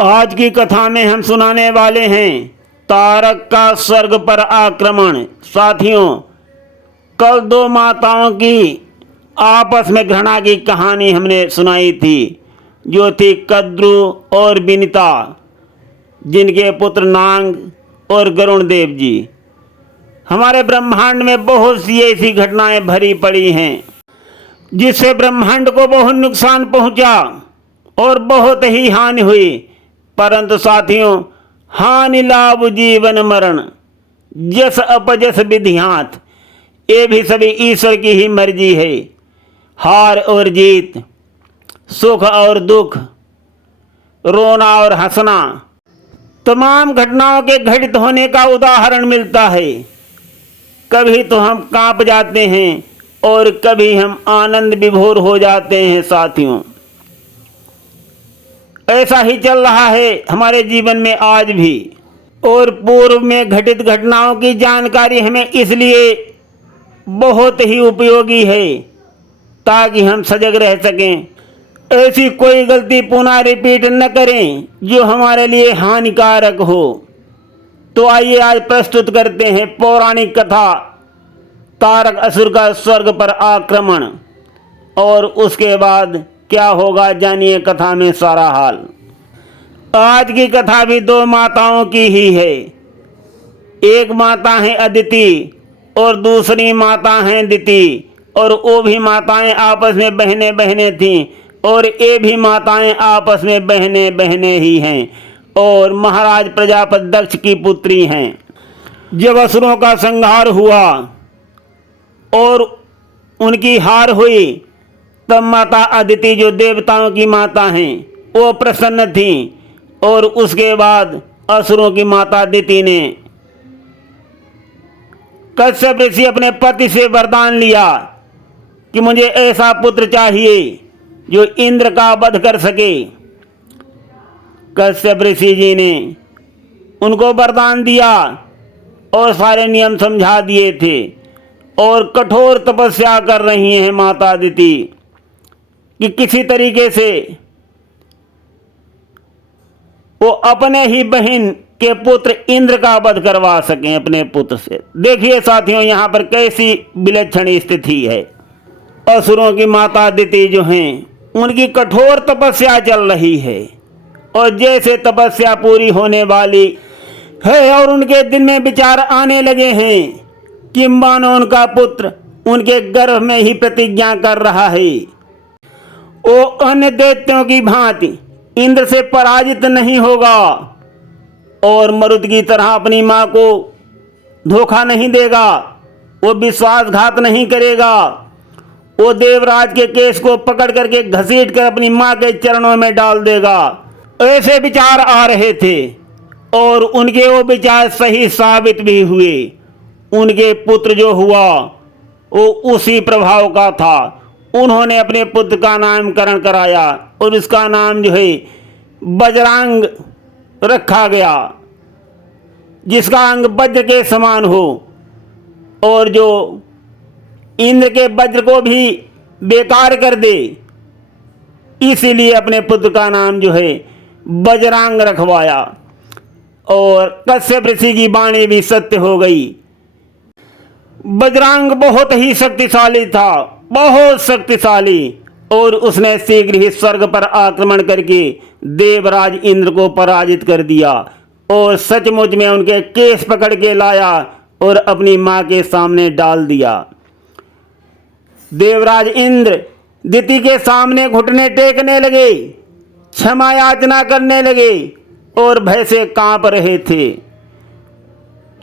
आज की कथा में हम सुनाने वाले हैं तारक का स्वर्ग पर आक्रमण। साथियों, कल दो माताओं की आपस में घृणा की कहानी हमने सुनाई थी, जो थी कद्रु और बिनिता, जिनके पुत्र नांग और गरुण देव जी। हमारे ब्रह्मांड में बहुत सी ऐसी घटनाएं भरी पड़ी हैं जिससे ब्रह्मांड को बहुत नुकसान पहुंचा और बहुत ही हानि हुई। परंतु साथियों, हानि लाभ जीवन मरण, जस अपजस विधियात, ये भी सभी ईश्वर की ही मर्जी है। हार और जीत, सुख और दुख, रोना और हंसना, तमाम घटनाओं के घटित होने का उदाहरण मिलता है। कभी तो हम कांप जाते हैं और कभी हम आनंद विभोर हो जाते हैं। साथियों, ऐसा ही चल रहा है हमारे जीवन में आज भी। और पूर्व में घटित घटनाओं की जानकारी हमें इसलिए बहुत ही उपयोगी है ताकि हम सजग रह सकें, ऐसी कोई गलती पुनः रिपीट न करें जो हमारे लिए हानिकारक हो। तो आइए आज प्रस्तुत करते हैं पौराणिक कथा तारक असुर का स्वर्ग पर आक्रमण, और उसके बाद क्या होगा जानिए कथा में सारा हाल। आज की कथा भी दो माताओं की ही है। एक माता है अदिति और दूसरी माता है दिति, और वो भी माताएं आपस में बहने बहने थीं, और ये भी माताएं आपस में बहने बहने ही हैं, और महाराज प्रजापति दक्ष की पुत्री हैं। जब असुरों का संहार हुआ और उनकी हार हुई, तब माता अदिति, जो देवताओं की माता हैं, वो प्रसन्न थीं। और उसके बाद असुरों की माता दिति ने कश्यप ऋषि अपने पति से वरदान लिया कि मुझे ऐसा पुत्र चाहिए जो इंद्र का वध कर सके। कश्यप ऋषि जी ने उनको वरदान दिया और सारे नियम समझा दिए थे, और कठोर तपस्या कर रही हैं माता अदिति कि किसी तरीके से वो अपने ही बहन के पुत्र इंद्र का वध करवा सकें अपने पुत्र से। देखिए साथियों, यहाँ पर कैसी विलक्षण स्थिति है। असुरों की माता अदिति जो हैं, उनकी कठोर तपस्या चल रही है, और जैसे तपस्या पूरी होने वाली है और उनके दिल में विचार आने लगे हैं कि मानो उनका पुत्र उनके गर्भ में ही प्रतिज्ञा कर रहा है, वो अन्य दैत्यों की भांति इंद्र से पराजित नहीं होगा और मरुद की तरह अपनी मां को धोखा नहीं देगा, वो विश्वासघात नहीं करेगा, वो देवराज के केस को पकड़ करके घसीट कर अपनी मां के चरणों में डाल देगा। ऐसे विचार आ रहे थे, और उनके वो विचार सही साबित भी हुए। उनके पुत्र जो हुआ वो उसी प्रभाव का था। उन्होंने अपने पुत्र का नामकरण कराया और उसका नाम जो है बजरंग रखा गया, जिसका अंग वज्र के समान हो, और जो इंद्र के वज्र को भी बेकार कर दे, इसीलिए अपने पुत्र का नाम जो है बजरंग रखवाया। और कश्यप ऋषि की वाणी भी सत्य हो गई। बजरंग बहुत ही शक्तिशाली था, बहुत शक्तिशाली, और उसने शीघ्र ही स्वर्ग पर आक्रमण करके देवराज इंद्र को पराजित कर दिया, और सचमुच में उनके केस पकड़ के लाया और अपनी मां के सामने डाल दिया। देवराज इंद्र दिति के सामने घुटने टेकने लगे, क्षमा याचना करने लगे और भय से कांप रहे थे।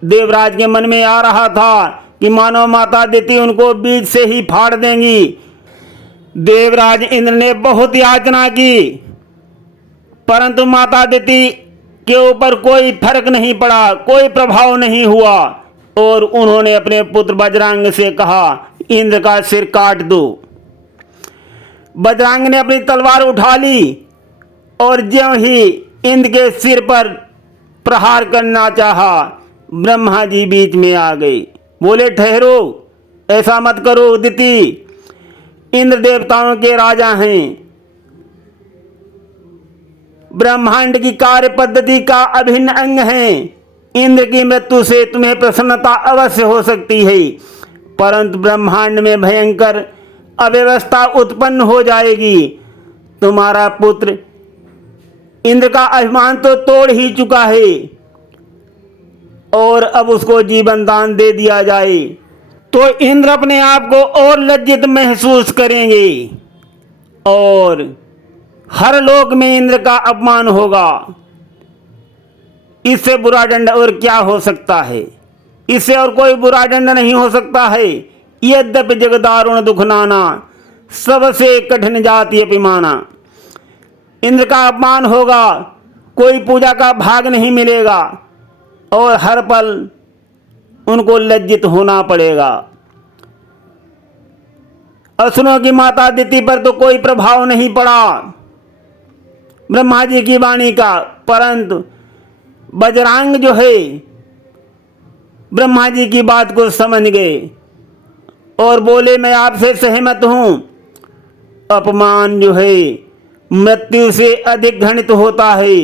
देवराज के मन में आ रहा था कि मानो माता दिति उनको बीच से ही फाड़ देंगी। देवराज इंद्र ने बहुत याचना की, परंतु माता दिति के ऊपर कोई फर्क नहीं पड़ा, कोई प्रभाव नहीं हुआ, और उन्होंने अपने पुत्र बजरंग से कहा, इंद्र का सिर काट दो। बजरंग ने अपनी तलवार उठा ली, और ज्यों ही इंद्र के सिर पर प्रहार करना चाहा, ब्रह्मा जी बीच में आ गए। बोले, ठहरो, ऐसा मत करो दिति, इंद्र देवताओं के राजा हैं। ब्रह्मांड की कार्य पद्धति का अभिन्न अंग हैं। इंद्र की मृत्यु से तुम्हें प्रसन्नता अवश्य हो सकती है, परंतु ब्रह्मांड में भयंकर अव्यवस्था उत्पन्न हो जाएगी। तुम्हारा पुत्र इंद्र का अभिमान तो तोड़ ही चुका है और अब उसको जीवन दान दे दिया जाए तो इंद्र अपने आप को और लज्जित महसूस करेंगे और हर लोक में इंद्र का अपमान होगा। इससे बुरा दंड और क्या हो सकता है? इससे और कोई बुरा दंड नहीं हो सकता है। यद्यपि जगदारुण दुख नाना, सबसे कठिन जाति अभिमाना। इंद्र का अपमान होगा, कोई पूजा का भाग नहीं मिलेगा और हर पल उनको लज्जित होना पड़ेगा। असुरों की माता अदिति पर तो कोई प्रभाव नहीं पड़ा ब्रह्मा जी की वाणी का, परंतु बजरंग जो है ब्रह्मा जी की बात को समझ गए और बोले, मैं आपसे सहमत हूं। अपमान जो है मृत्यु से अधिक घृणित होता है।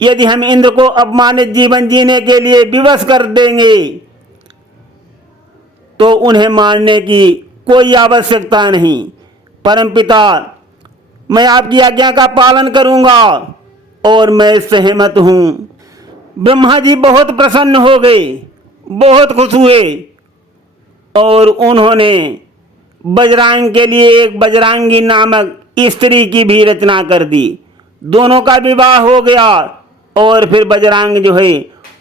यदि हम इंद्र को अपमानित जीवन जीने के लिए विवश कर देंगे तो उन्हें मारने की कोई आवश्यकता नहीं। परमपिता, मैं आपकी आज्ञा का पालन करूंगा और मैं सहमत हूं। ब्रह्मा जी बहुत प्रसन्न हो गए, बहुत खुश हुए और उन्होंने बजरंग के लिए एक बजरंगी नामक स्त्री की भी रचना कर दी। दोनों का विवाह हो गया और फिर बजरंग जो है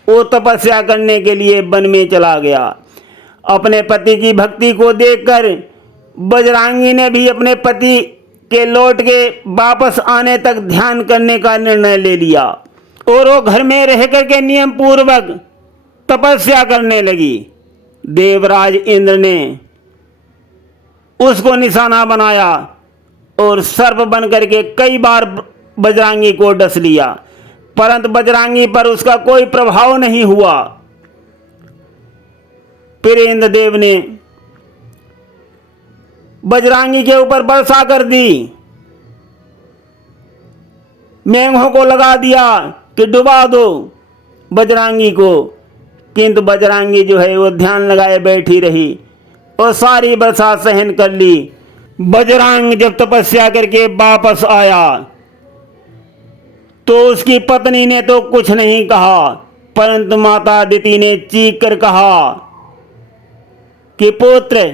वो तपस्या करने के लिए वन में चला गया। अपने पति की भक्ति को देखकर बजरंगी ने भी अपने पति के लौट के वापस आने तक ध्यान करने का निर्णय ले लिया और वो घर में रह करके नियम पूर्वक तपस्या करने लगी। देवराज इंद्र ने उसको निशाना बनाया और सर्प बन करके कई बार बजरंगी को डस लिया, परंतु बजरंगी पर उसका कोई प्रभाव नहीं हुआ। फिर इंद्रदेव ने बजरंगी के ऊपर वर्षा कर दी, मेघों को लगा दिया कि डुबा दो बजरंगी को, किंतु बजरंगी जो है वो ध्यान लगाए बैठी रही और सारी वर्षा सहन कर ली। बजरंग जब तपस्या करके वापस आया तो उसकी पत्नी ने तो कुछ नहीं कहा, परंतु माता अदिति ने चीख कर कहा कि पुत्र,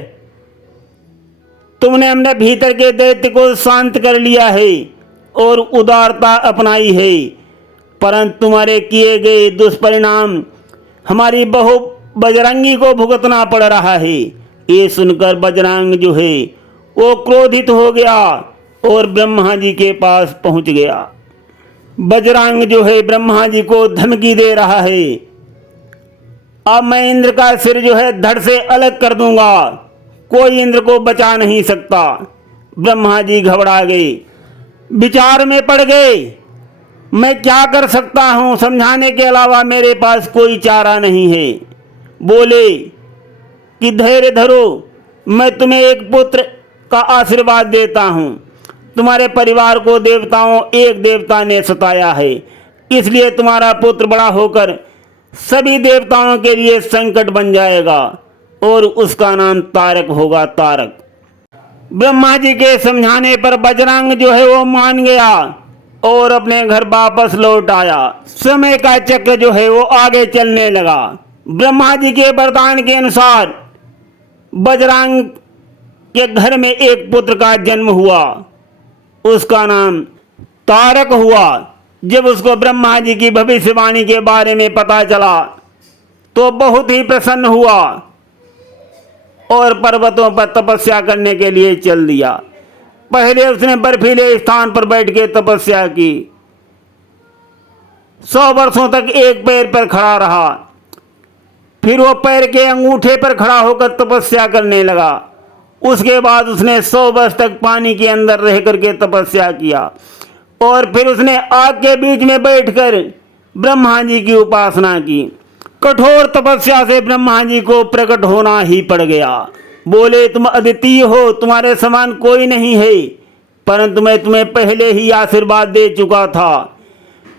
तुमने हमने भीतर के दैत्य को शांत कर लिया है और उदारता अपनाई है, परंतु तुम्हारे किए गए दुष्परिणाम हमारी बहू बजरंगी को भुगतना पड़ रहा है। ये सुनकर बजरंग जो है वो क्रोधित हो गया और ब्रह्मा जी के पास पहुंच गया। बजरंग जो है ब्रह्मा जी को धमकी दे रहा है, अब मैं इंद्र का सिर जो है धड़ से अलग कर दूंगा, कोई इंद्र को बचा नहीं सकता। ब्रह्मा जी घबरा गए, विचार में पड़ गए, मैं क्या कर सकता हूं, समझाने के अलावा मेरे पास कोई चारा नहीं है। बोले कि धैर्य धरो, मैं तुम्हें एक पुत्र का आशीर्वाद देता हूं। तुम्हारे परिवार को देवताओं एक देवता ने सताया है, इसलिए तुम्हारा पुत्र बड़ा होकर सभी देवताओं के लिए संकट बन जाएगा और उसका नाम तारक होगा, तारक। ब्रह्मा जी के समझाने पर बजरंग जो है वो मान गया और अपने घर वापस लौट आया। समय का चक्र जो है वो आगे चलने लगा। ब्रह्मा जी के वरदान के अनुसार बजरंग के घर में एक पुत्र का जन्म हुआ, उसका नाम तारक हुआ। जब उसको ब्रह्मा जी की भविष्यवाणी के बारे में पता चला तो बहुत ही प्रसन्न हुआ और पर्वतों पर तपस्या करने के लिए चल दिया। पहले उसने बर्फीले स्थान पर बैठ के तपस्या की, 100 वर्षों तक एक पैर पर खड़ा रहा। फिर वो पैर के अंगूठे पर खड़ा होकर तपस्या करने लगा। उसके बाद उसने 100 वर्ष तक पानी के अंदर रह करके तपस्या किया और फिर उसने आग के बीच में बैठकर ब्रह्मा जी की उपासना की। कठोर तपस्या से ब्रह्मा जी को प्रकट होना ही पड़ गया। बोले, तुम अद्वितीय हो, तुम्हारे समान कोई नहीं है। परंतु मैं तुम्हें पहले ही आशीर्वाद दे चुका था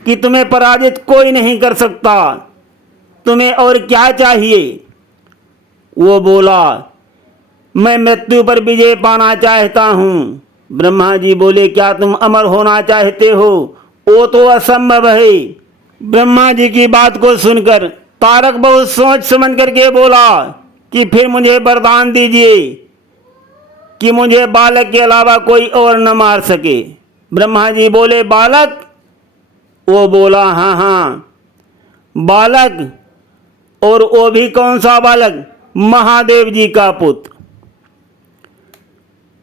कि तुम्हें पराजित कोई नहीं कर सकता। तुम्हें और क्या चाहिए? वो बोला, मैं मृत्यु पर विजय पाना चाहता हूँ। ब्रह्मा जी बोले, क्या तुम अमर होना चाहते हो? वो तो असंभव है। ब्रह्मा जी की बात को सुनकर तारक बहुत सोच समझ करके बोला कि फिर मुझे वरदान दीजिए कि मुझे बालक के अलावा कोई और न मार सके। ब्रह्मा जी बोले, बालक? वो बोला, हाँ हाँ बालक। और वो भी कौन सा बालक? महादेव जी का पुत्र।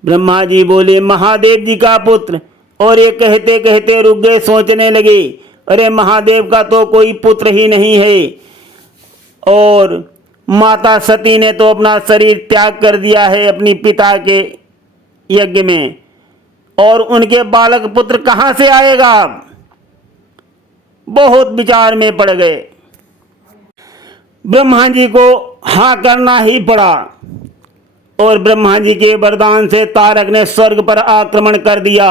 ब्रह्मा जी बोले, महादेव जी का पुत्र? और ये कहते कहते रुक गए, सोचने लगे, अरे महादेव का तो कोई पुत्र ही नहीं है, और माता सती ने तो अपना शरीर त्याग कर दिया है अपनी पिता के यज्ञ में, और उनके बालक पुत्र कहाँ से आएगा? बहुत विचार में पड़ गए। ब्रह्मा जी को हाँ करना ही पड़ा, और ब्रह्मा जी के वरदान से तारक ने स्वर्ग पर आक्रमण कर दिया।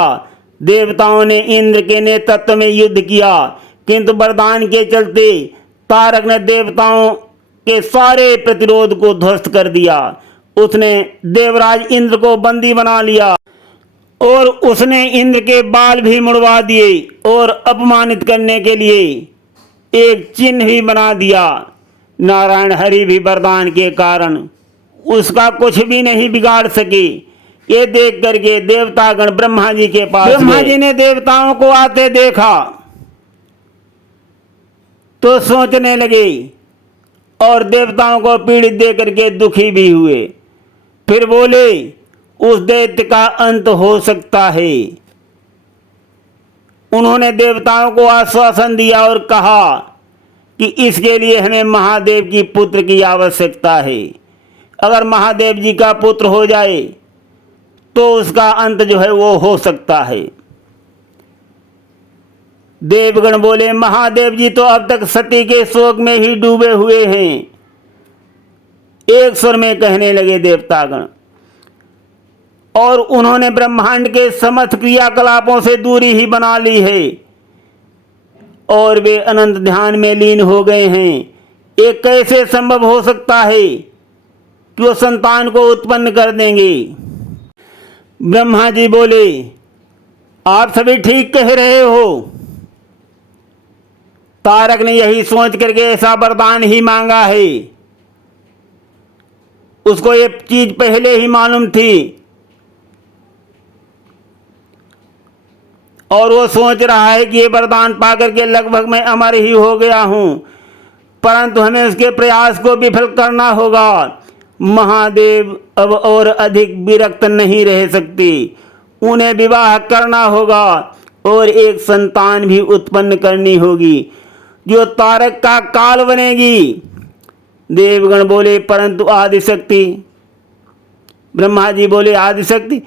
देवताओं ने इंद्र के नेतृत्व में युद्ध किया, किंतु वरदान के चलते तारक ने देवताओं के सारे प्रतिरोध को ध्वस्त कर दिया। उसने देवराज इंद्र को बंदी बना लिया, और उसने इंद्र के बाल भी मुड़वा दिए, और अपमानित करने के लिए एक चिन्ह भी बना दिया। नारायण हरि भी वरदान के कारण उसका कुछ भी नहीं बिगाड़ सके। ये देख करके देवतागण ब्रह्मा जी के पास गए। ब्रह्मा जी ने देवताओं को आते देखा तो सोचने लगे, और देवताओं को पीड़ित देख करके दुखी भी हुए। फिर बोले, उस दैत्य का अंत हो सकता है। उन्होंने देवताओं को आश्वासन दिया और कहा कि इसके लिए हमें महादेव की पुत्र की आवश्यकता है। अगर महादेव जी का पुत्र हो जाए तो उसका अंत जो है वो हो सकता है। देवगण बोले, महादेव जी तो अब तक सती के शोक में ही डूबे हुए हैं। एक स्वर में कहने लगे देवतागण, और उन्होंने ब्रह्मांड के समस्त क्रियाकलापों से दूरी ही बना ली है, और वे अनंत ध्यान में लीन हो गए हैं। ये कैसे संभव हो सकता है कि वो संतान को उत्पन्न कर देंगे? ब्रह्मा जी बोले, आप सभी ठीक कह रहे हो। तारक ने यही सोच करके ऐसा वरदान ही मांगा है। उसको ये चीज पहले ही मालूम थी, और वो सोच रहा है कि ये वरदान पाकर के लगभग मैं अमर ही हो गया हूं, परंतु हमें उसके प्रयास को विफल करना होगा। महादेव अब और अधिक विरक्त नहीं रह सकती, उन्हें विवाह करना होगा और एक संतान भी उत्पन्न करनी होगी जो तारक का काल बनेगी। देवगण बोले, परंतु आदिशक्ति? ब्रह्मा जी बोले, आदिशक्ति?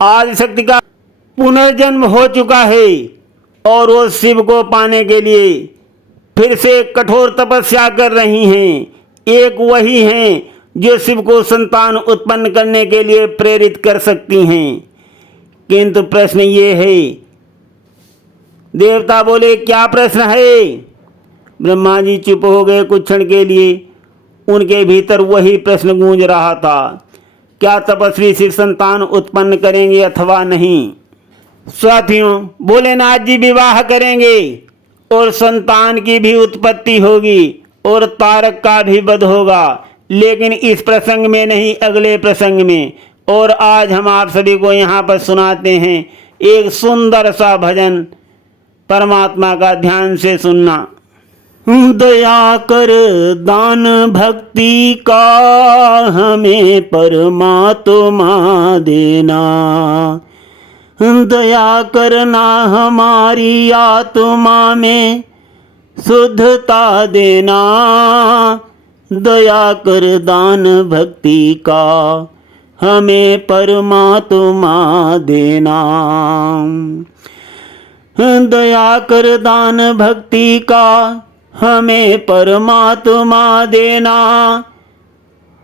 आदिशक्ति का पुनर्जन्म हो चुका है, और वो शिव को पाने के लिए फिर से कठोर तपस्या कर रही हैं। एक वही हैं जो शिव को संतान उत्पन्न करने के लिए प्रेरित कर सकती हैं। किंतु प्रश्न ये है। देवता बोले, क्या प्रश्न है? ब्रह्मा जी चुप हो गए कुछ क्षण के लिए। उनके भीतर वही प्रश्न गूंज रहा था, क्या तपस्वी शिव संतान उत्पन्न करेंगे अथवा नहीं? साथियों, भोलेनाथ जी विवाह करेंगे और संतान की भी उत्पत्ति होगी और तारक का भी वध होगा, लेकिन इस प्रसंग में नहीं, अगले प्रसंग में। और आज हम आप सभी को यहाँ पर सुनाते हैं एक सुंदर सा भजन, परमात्मा का ध्यान से सुनना। दया कर दान भक्ति का हमें परमात्मा देना, दया करना हमारी आत्मा में शुद्धता देना, दया कर दान भक्ति का हमें परमात्मा देना, दया कर दान भक्ति का हमें परमात्मा देना,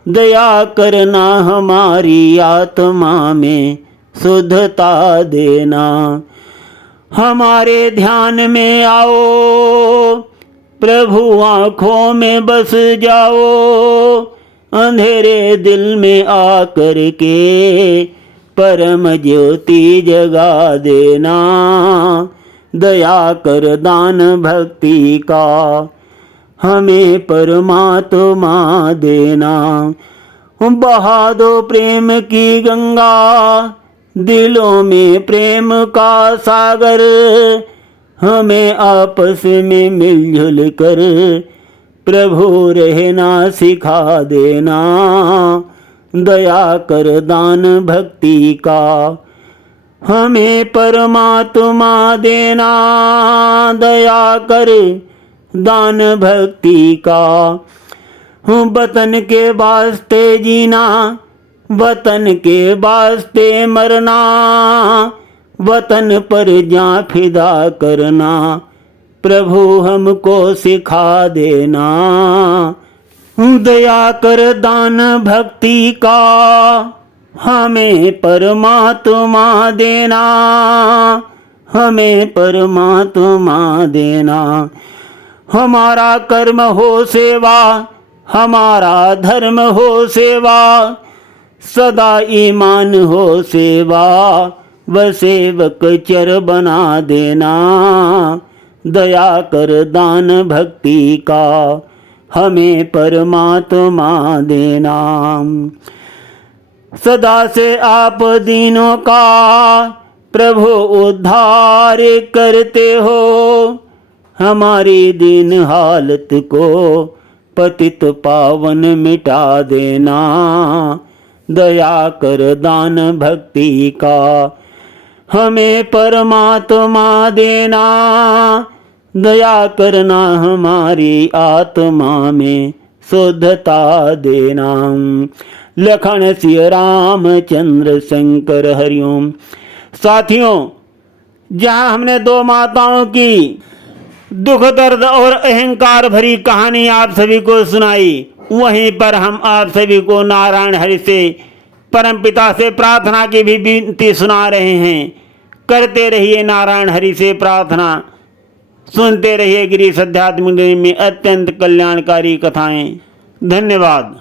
दया करना हमारी आत्मा में शुद्धता देना। हमारे ध्यान में आओ, प्रभु आँखों में बस जाओ, अंधेरे दिल में आकर के परम ज्योति जगा देना। दया कर दान भक्ति का हमें परमात्मा देना। बहा दो प्रेम की गंगा, दिलों में प्रेम का सागर, हमें आपस में मिलजुल कर प्रभु रहना सिखा देना। दया कर दान भक्ति का हमें परमात्मा देना। दया कर दान भक्ति का वतन के वास्ते जीना, वतन के वास्ते मरना, वतन पर जान फिदा करना प्रभु हमको सिखा देना। दया कर दान भक्ति का हमें परमात्मा देना, हमें परमात्मा देना। हमारा कर्म हो सेवा, हमारा धर्म हो सेवा, सदा ईमान हो सेवा, व सेवक चर बना देना। दया कर दान भक्ति का हमें परमात्मा देना। सदा से आप दीनों का प्रभु उद्धार करते हो, हमारी दीन हालत को पतित पावन मिटा देना। दया कर दान भक्ति का हमें परमात्मा देना। दया करना हमारी आत्मा में शुद्धता देना। लखन सिय रामचंद्र शंकर हरिओम। साथियों, जहाँ हमने दो माताओं की दुख दर्द और अहंकार भरी कहानी आप सभी को सुनाई, वहीं पर हम आप सभी को नारायण हरि से परमपिता से प्रार्थना की भी विनती सुना रहे हैं। करते रहिए नारायण हरि से प्रार्थना, सुनते रहिए गिरीश अध्यात्म मंदिर में अत्यंत कल्याणकारी कथाएं। धन्यवाद।